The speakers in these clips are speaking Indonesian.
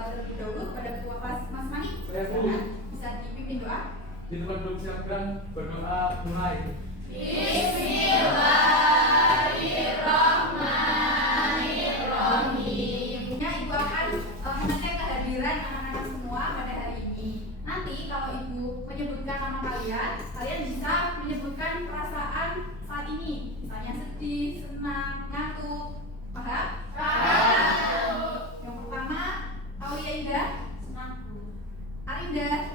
berdoa terlebih dahulu pada ketua kelas Mas Manik. Bisa dipimpin doa. Di tempat duduk silakan berdoa mulai. Bismillahirrahmanirrahim. Ibu akan mengecek kehadiran anak-anak semua pada hari ini. Nanti kalau Ibu menyebutkan nama kalian, kalian bisa menyebutkan perasaan saat ini. Misalnya sedih, senang, ngantuk. Paham? Yang pertama, Aulia Indah. Senang. Arinda.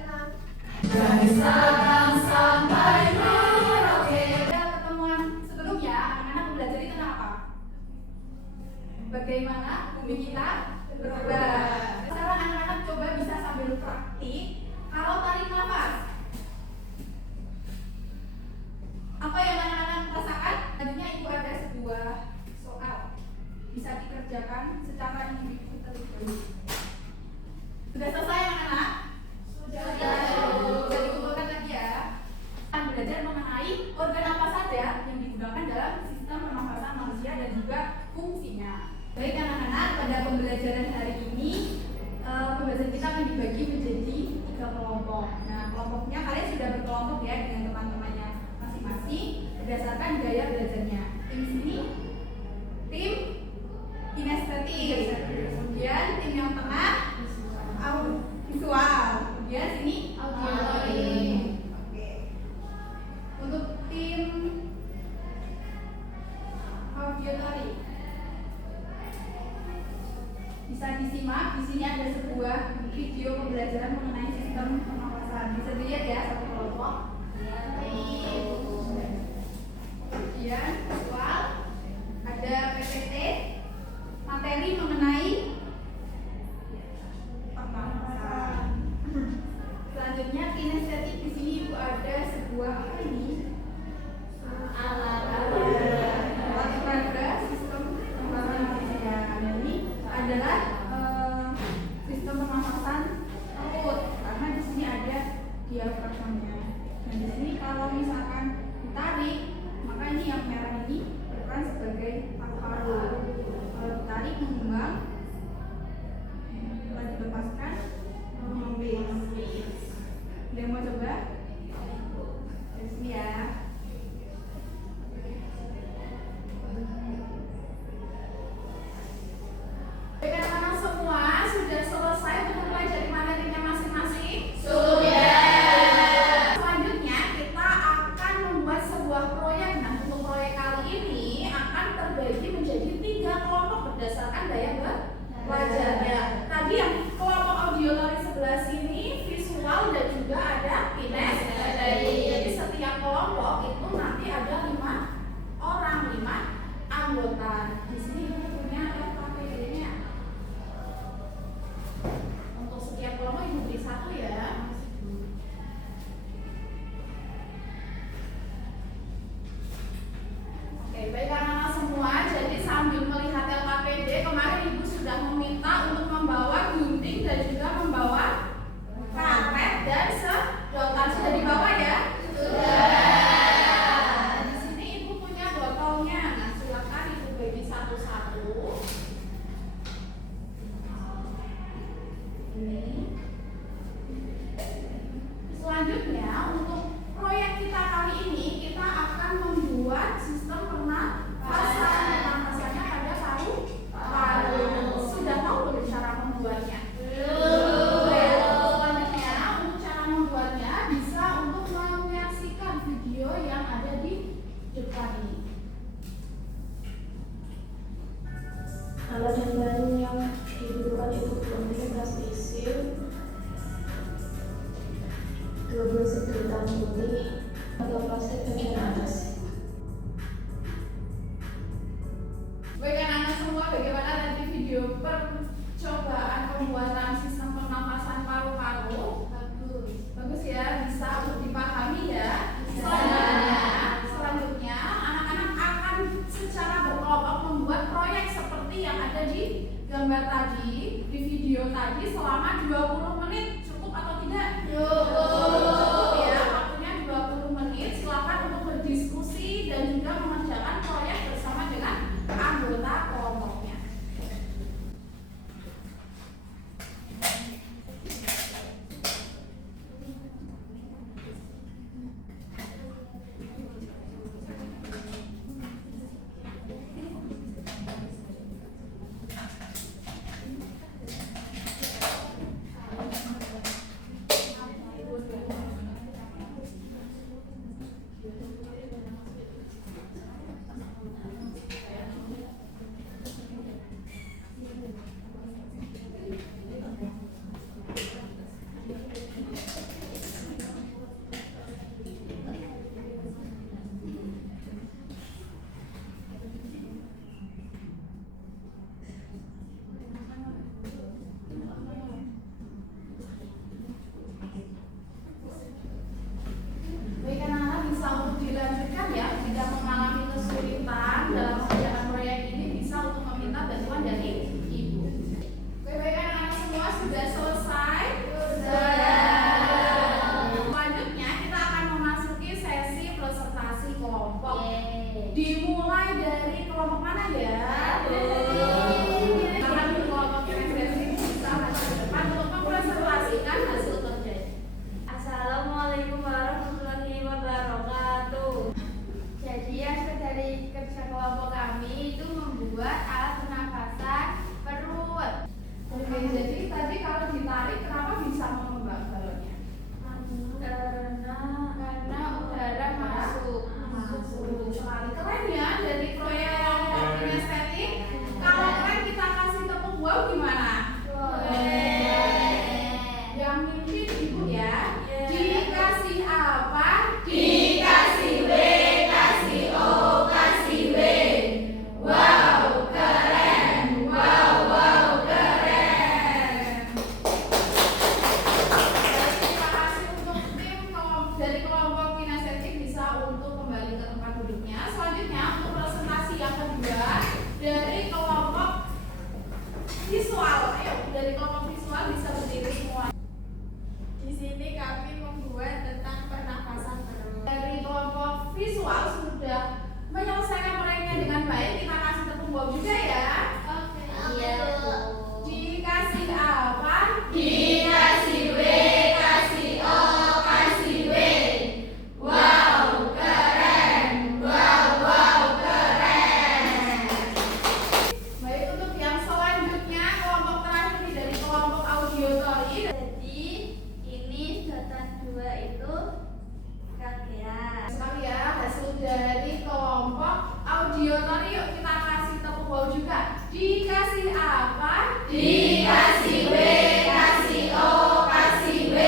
Senang. Sampai Merauke. Pada pertemuan sebelumnya, anak-anak belajar tentang apa? Bagaimana bumi kita berubah. Sekarang anak-anak coba bisa sambil praktik. Kalau tarik nafas, apa yang anak-anak rasakan? Tadinya Ibu ada sebuah soal, bisa dikerjakan secara individu terlebih dahulu. Sudah selesai anak-anak? Sudah. Bisa dikumpulkan lagi ya. Akan belajar mengenai organ apa saja yang digunakan dalam sistem pernafasan manusia dan juga fungsinya. Baik anak-anak, pada pembelajaran hari ini pembelajaran kita akan dibagi menjadi 3 kelompok. Nah, kelompoknya kalian sudah berkelompok ya dengan teman-temannya masing-masing berdasarkan gaya belajarnya. Tim sini, tim kinestetik. Kemudian tim yang tengah visual. Kemudian sini auditory. Oke. Untuk tim auditory bisa disimak. Di sini ada sebuah video pembelajaran mengenai sistem pernafasan. Bisa dilihat ya satu kelompok. Kemudian visual ada PPT materi mengenai pernafasan. Selanjutnya kinestetik. Di sini Ibu ada sebuah apa ini? Alat peraga sistem pernafasan manusia. Ini adalah sistem pernafasan perut karena di sini ada diafragmanya. Dan di sini kalau misalkan ditarik, maka ini yang merah ini berperan sebagai paru-paru. Kalau ditarik mengembang, setelah dilepaskan mengembis. Ada yang mau coba? Di sini ya. Anak-anak semua sudah selesai untuk mempelajari materinya masing-masing? Sudah. Selanjutnya kita akan membuat sebuah proyek. Nah, untuk proyek kali ini akan terbagi menjadi 3 kelompok berdasarkan gaya belajarnya. Tadi yang kelompok auditory sebelah sini, visual dan juga ada kinestetik. Jadi setiap kelompok itu nanti ada 5 orang, 5 anggota. Di sini kita punya LKPD-nya. Untuk setiap kelompok Ibu beri 1 ya. Oke, baik anak-anak semua. Jadi sambil melihat LKPD, kemarin Ibu sudah meminta untuk membawa gunting dan juga membawa karet dan sedotan. Sudah dibawa ya? Sudah. Di sini Ibu punya botolnya. Nah, silakan Ibu bagi satu-satu. Ini. Selanjutnya untuk proyek kita kali ini kita akan membuat sistem pernafasan. Pernafasannya pada paru-paru. Sudah tahu belum cara membuatnya? Belum. Selanjutnya untuk cara membuatnya bisa untuk menyaksikan video yang ada di depan ini. Alat dan bahan yang dibutuhkan itu gunting, plastisir, 2 buah sedotan putih atau plastik bagian atas. Baik anak-anak semua, bagaimana tadi video percobaan pembuatan sistem pernafasan paru-paru? Bagus ya, bisa untuk dipahami ya. Selanjutnya anak-anak akan secara berkelompok membuat proyek seperti yang ada di gambar tadi, di video tadi selama 20 menit. Cukup atau tidak? Cukup ya, waktunya 20 menit. Silakan untuk berdiskusi dan juga mengerjakan proyek bersama dengan anggota kelompoknya. membuat alat pernafasan perut. Oke, jadi tadi kalau ditarik kenapa bisa mengembang balonnya? Karena udara masuk. Sekali keren ya dari proyek kelompok kinestetik. Kalau keren kita kasih tepuk wow gimana? Yang mimpin ibu ya. Dikasih apa? Dikasih W, kasih O, kasih W. Wow, keren. Wow, keren. Terima kasih untuk tim dari kelompok kinestetik bisa untuk kembali ke tempat duduknya. Selanjutnya untuk presentasi yang kedua dari kelompok visual. Ayo, dari kelompok visual bisa berdiri semua. Di sini kami membuat tentang pernafasan perut. Dari kelompok visual sudah menyelesaikan proyeknya dengan baik. Kita kasih tepuk wow juga ya. Iya, Bu. Dikasih apa? Dikasih W, kasih O, kasih W. Wow, keren. Wow, keren. Baik, untuk yang selanjutnya kelompok terakhir ini dari kelompok auditory. Jadi ini data 2 itu rangkaian. Sekali ya hasil dari kelompok auditory. Yuk kita kasih tepuk wow juga. Dikasih apa? Dikasih W, kasih O, kasih W.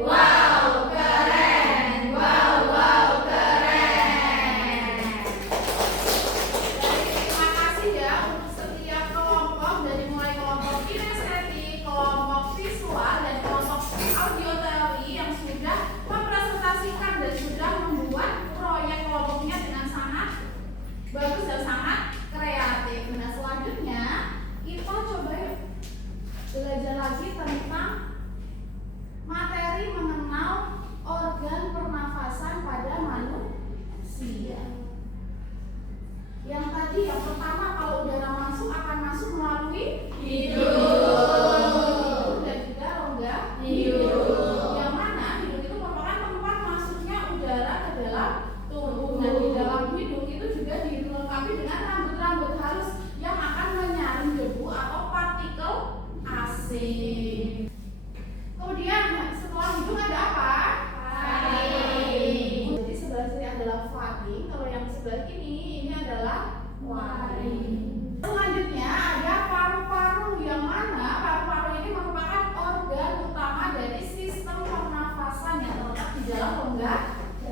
Wow, keren. Wow, keren. Baik, terima kasih ya untuk setiap kelompok dari mulai kelompok kinestetik, kelompok visual, dan kelompok auditory yang sudah mempresentasikan dan sudah membuat proyek kelompoknya dengan sangat bagus dan sangat kreatif. Nah, selanjutnya kita coba yuk belajar lagi tentang materi mengenal organ pernafasan pada manusia. Yang tadi yang pertama kalau udara masuk akan masuk melalui hidung dan juga rongga hidung. Yang mana hidung itu merupakan tempat masuknya udara ke dalam tubuh. Dan di dalam hidung itu juga dilengkapi dengan rambut-rambut halus yang akan menyaring debu atau partikel asing. Kemudian setelah hidung ada apa? Faring. Jadi sebelah sini adalah faring, kalau yang sebelah ini adalah waring. Selanjutnya ada paru-paru, yang mana paru-paru ini merupakan organ utama dari sistem pernafasan yang terletak di dalam rongga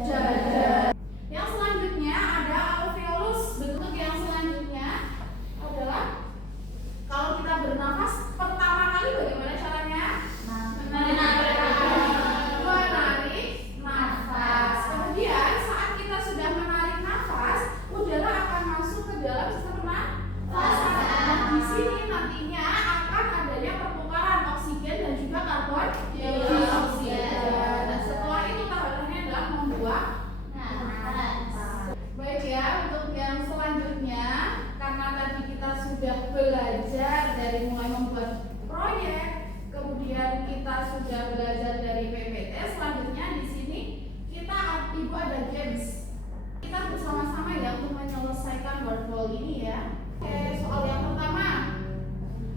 dada. Yang selanjutnya ada alveolus. Bentuk yang selanjutnya adalah kalau kita bernafas pertama kali bagaimana caranya? Menarik nafas. Kemudian saat kita sudah menarik nafas, udara akan masuk ke dalam sistem pernafasan. Dan di sini nantinya akan adanya pertukaran oksigen dan juga karbon dioksida. Dan setelah itu tahapannya adalah membuang nafas. Baik ya, untuk yang selanjutnya karena tadi kita sudah belajar dari mulai membuat proyek, kemudian kita sudah belajar dari PPT. Selanjutnya di sini ibu ada games. Kita bersama-sama ya untuk menyelesaikan word wall ini ya. Oke, soal yang pertama.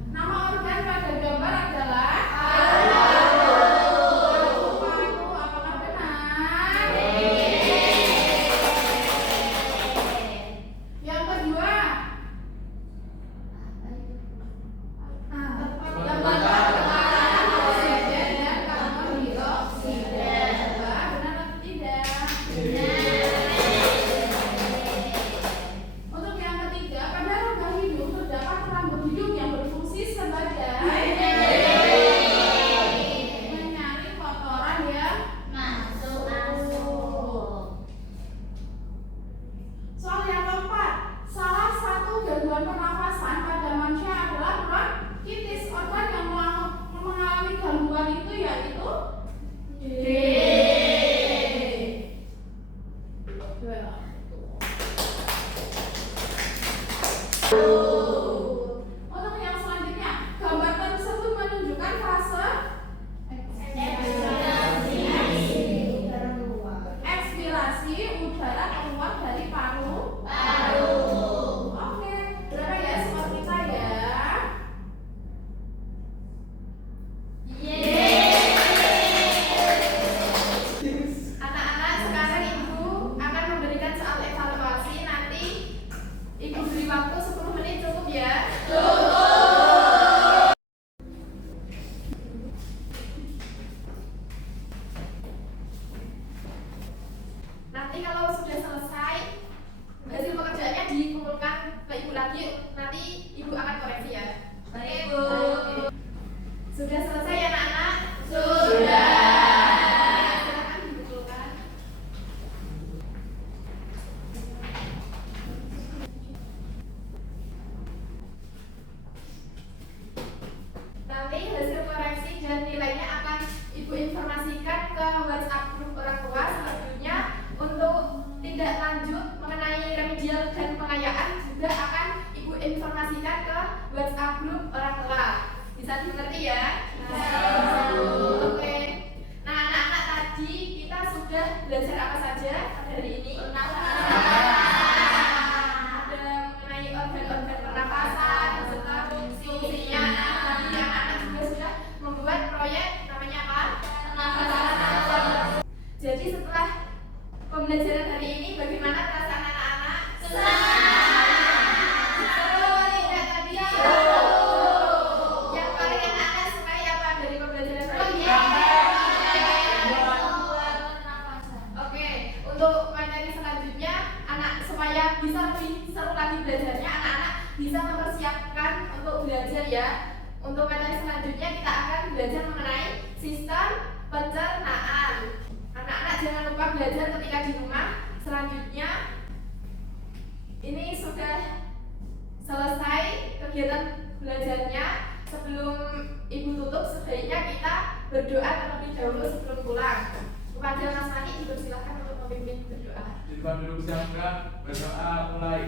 Nama organ pada gambar adalah paru-paru. Apakah benar? Yang kedua. Tempat pembuangan oksigen dan karbon dioksida. Benar atau tidak? Untuk yang ketiga, pada rongga hidung terdapat rambut hidung yang berfungsi sebagai menyaring kotoran yang Masuk. Soal yang keempat, salah satu gangguan pernafasan pada manusia adalah bronkitis. Organ yang mengalami gangguan itu yaitu D. Untuk yang selanjutnya, gambar tersebut menunjukkan fase ekspirasi udara keluar dari paru. Oke, berarti juga akan Ibu informasikan ke WhatsApp grup orang tua. Bisa dimengerti ya? Oke. Nah, anak-anak tadi kita sudah belajar apa saja hari ini? Ada mengenai organ-organ pernapasan beserta fungsinya. Nah, tadi anak-anak juga sudah membuat proyek namanya apa? Pernapasan. Jadi setelah pembelajaran hari ini, bagaimana perasaan anak-anak? Senang. Seru tidak tadi? Yang paling anak-anak sukai apa dari pembelajaran hari ini? Oke, untuk materi selanjutnya, anak supaya bisa lebih seru lagi belajarnya, anak-anak bisa mempersiapkan untuk belajar ya. Untuk materi selanjutnya kita akan belajar mengenai sistem pencernaan. Anak-anak jangan lupa belajar ketika di rumah. Selanjutnya, ini sudah selesai kegiatan belajarnya. Sebelum Ibu tutup, sebaiknya kita berdoa terlebih dahulu sebelum pulang. Kepada Mas Mani, dipersilakan untuk memimpin berdoa. Di depan duduk siapkan berdoa mulai.